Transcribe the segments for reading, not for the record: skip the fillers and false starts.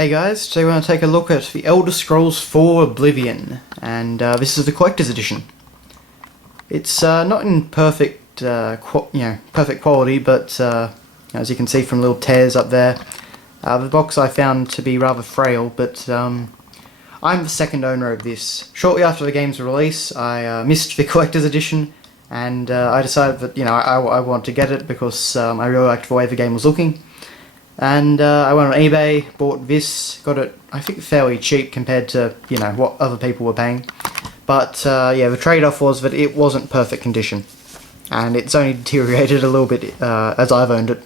Hey guys, today we're going to take a look at The Elder Scrolls 4 Oblivion, and this is the Collector's Edition. It's not in perfect, perfect quality, but as you can see from little tears up there, the box I found to be rather frail, but I'm the second owner of this. Shortly after the game's release, I missed the Collector's Edition, and I decided that I want to get it because I really liked the way the game was looking. And I went on eBay, bought this, got it I think fairly cheap compared to what other people were paying. But yeah, the trade-off was that it wasn't perfect condition, and it's only deteriorated a little bit as I've owned it.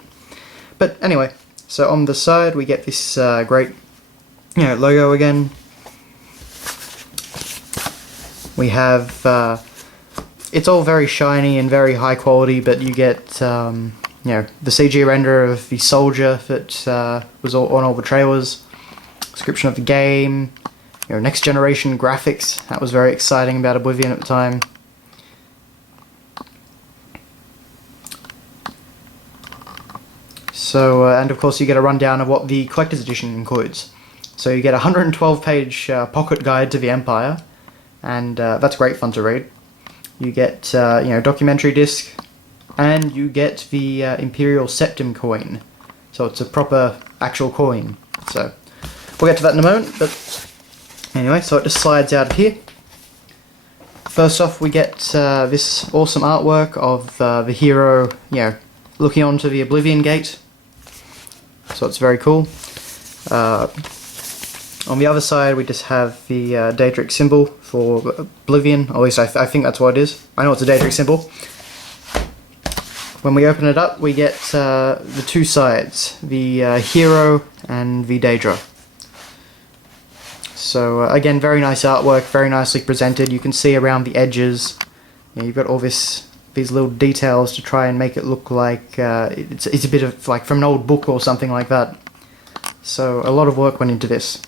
But anyway, so on the side we get this great logo again. We have it's all very shiny and very high quality, but you get the CG render of the soldier that was on all the trailers, description of the game, next generation graphics. That was very exciting about Oblivion at the time. So, and of course you get a rundown of what the Collector's Edition includes. So you get a 112-page pocket guide to the Empire, and that's great fun to read. You get documentary disc, and you get the Imperial Septum Coin. So it's a proper actual coin. So we'll get to that in a moment, but anyway, so it just slides out of here. First off, we get this awesome artwork of the hero, looking onto the Oblivion Gate. So it's very cool. On the other side, we just have the Daedric symbol for Oblivion. At least I think that's what it is. I know it's a Daedric symbol. When we open it up, we get the two sides, the hero and the Daedra. So again, very nice artwork, very nicely presented. You can see around the edges, you've got all these little details to try and make it look like it's a bit of like from an old book or something like that. So a lot of work went into this.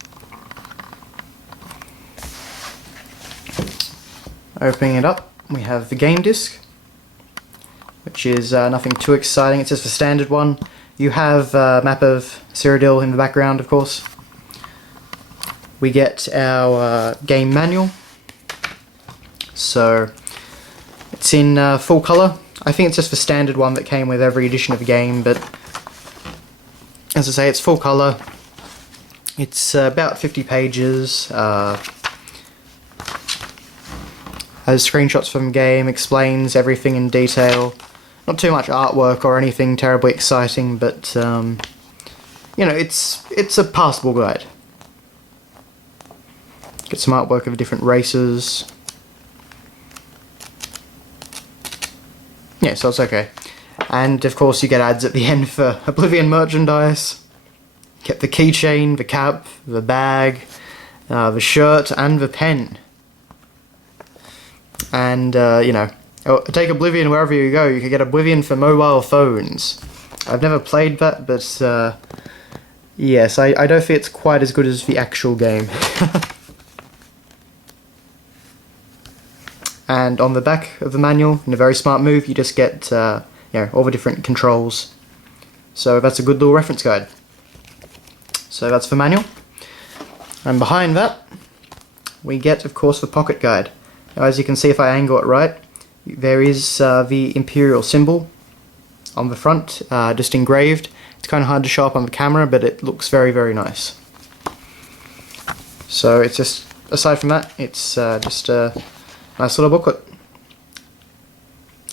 Opening it up, we have the game disc, which is nothing too exciting. It's just a standard one. You have a map of Cyrodiil in the background, of course. We get our game manual. So it's in full color. I think it's just the standard one that came with every edition of the game, but as I say, it's full color. It's about 50 pages. Has screenshots from the game, explains everything in detail. Not too much artwork or anything terribly exciting, but it's a passable guide. Get some artwork of different races. Yeah, so it's okay. And of course you get ads at the end for Oblivion merchandise. Get the keychain, the cap, the bag, the shirt, and the pen. And take Oblivion wherever you go. You can get Oblivion for mobile phones. I've never played that, but yes, I don't think it's quite as good as the actual game. And on the back of the manual, in a very smart move, you just get all the different controls. So that's a good little reference guide. So that's the manual. And behind that, we get, of course, the pocket guide. Now, as you can see, if I angle it right, there is the Imperial symbol on the front, just engraved. It's kind of hard to show up on the camera, but it looks very, very nice. So it's just, aside from that, it's just a nice little booklet.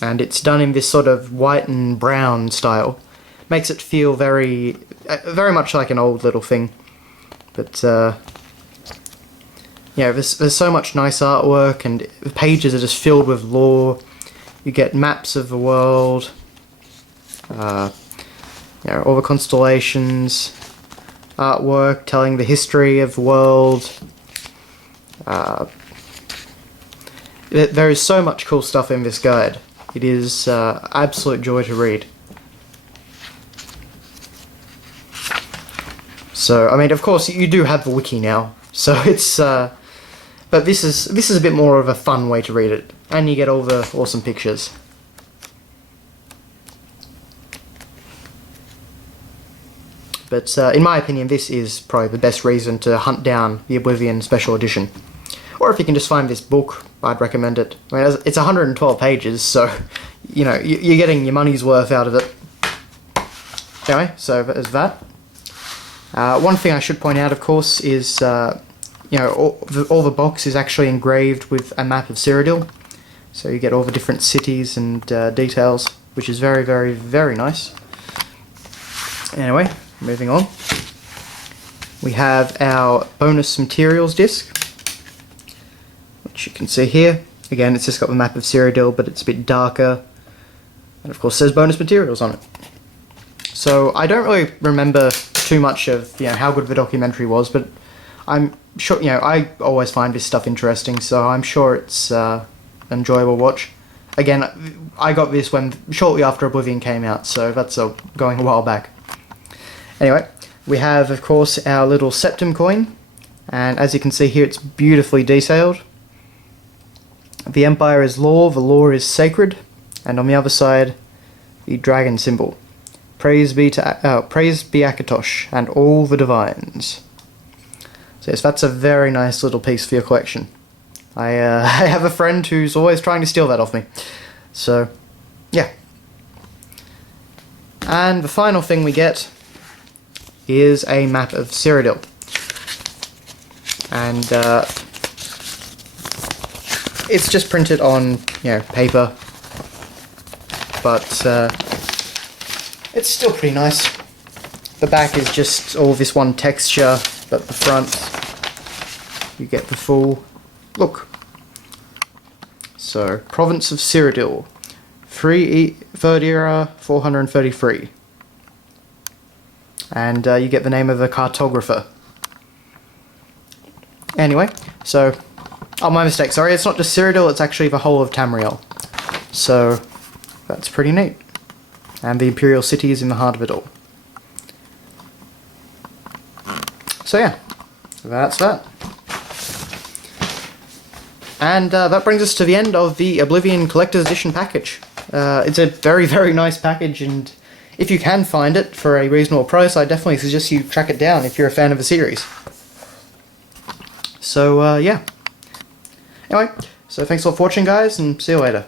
And it's done in this sort of white and brown style. Makes it feel very much like an old little thing. But there's so much nice artwork, and the pages are just filled with lore. You get maps of the world, all the constellations, artwork telling the history of the world. There is so much cool stuff in this guide. It is absolute joy to read. So, I mean, of course, you do have the wiki now, so it's but this is a bit more of a fun way to read it, and you get all the awesome pictures. but in my opinion this is probably the best reason to hunt down the Oblivion Special Edition. Or if you can just find this book, I'd recommend it. I mean, it's 112 pages, so, you know, you're getting your money's worth out of it. Anyway, so there's that. One thing I should point out, of course, is, you know, all the box is actually engraved with a map of Cyrodiil. So you get all the different cities and details, which is very, very, very nice. Anyway, moving on. We have our bonus materials disc, which you can see here. Again, it's just got the map of Cyrodiil, but it's a bit darker. And of course, there's bonus materials on it. So I don't really remember too much of, you know, how good the documentary was, but I'm sure, you know, I always find this stuff interesting, so I'm sure it's an enjoyable watch. Again, I got this shortly after Oblivion came out, so that's going a while back. Anyway, we have, of course, our little Septum Coin, and as you can see here, it's beautifully detailed. The Empire is law, the law is sacred, and on the other side, the dragon symbol. Praise be Akatosh and all the divines. So yes, that's a very nice little piece for your collection. I have a friend who's always trying to steal that off me. So, yeah. And the final thing we get is a map of Cyrodiil. And it's just printed on, you know, paper, but it's still pretty nice. The back is just all this one texture, but the front, you get the full look. So, Province of Cyrodiil, 3rd era, 433. And you get the name of the cartographer. Anyway, so, oh, my mistake, sorry, it's not just Cyrodiil, it's actually the whole of Tamriel. So, that's pretty neat. And the Imperial City is in the heart of it all. So yeah, that's that. And that brings us to the end of the Oblivion Collector's Edition package. It's a very, very nice package, and if you can find it for a reasonable price, I definitely suggest you track it down if you're a fan of the series. So, yeah. Anyway, so thanks a lot for watching, guys, and see you later.